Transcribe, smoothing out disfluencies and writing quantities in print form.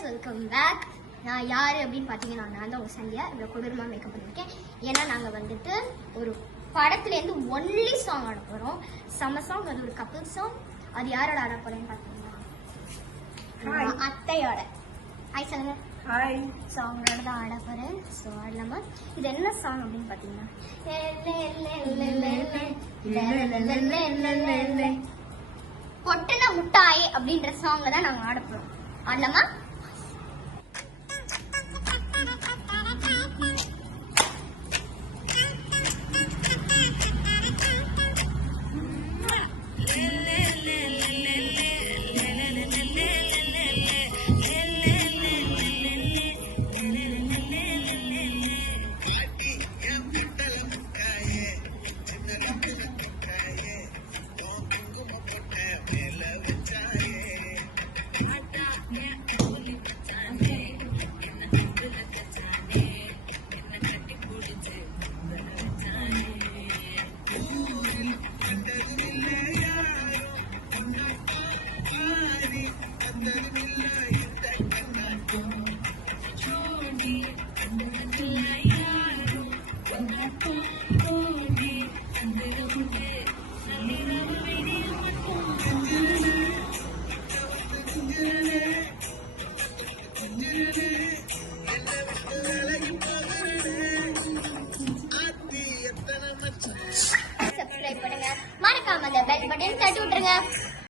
Viewers, welcome back. நான் யார் அப்படின்னு பார்த்தீங்கன்னா, நான் தான் ஒரு சந்தியா. இவ்வளோ கொடூரமாக மேக்கப் பண்ணியிருக்கேன். ஏன்னா நாங்கள் வந்துட்டு ஒரு படத்துலேருந்து ஒன்லி சாங் ஆட போகிறோம். செம்ம சாங், அது ஒரு கப்பிள் சாங். அது யாரோட ஆட போகிறேன்னு பார்த்தீங்கன்னா அத்தையோட. ஹாய் சொல்லுங்க. ஹாய். சாங்கோட தான் ஆட போகிறேன். ஸோ ஆடலாமா? இது என்ன சாங் அப்படின்னு பார்த்தீங்கன்னா பொட்டுன முட்டாய் அப்படின்ற சாங் தான் நாங்கள் ஆட போகிறோம். ஆடலாமா? சப்ஸ்கிரைப் பண்ணுங்க, மறக்காம அந்த பெல் பட்டன் தட்டி விட்டுருங்க.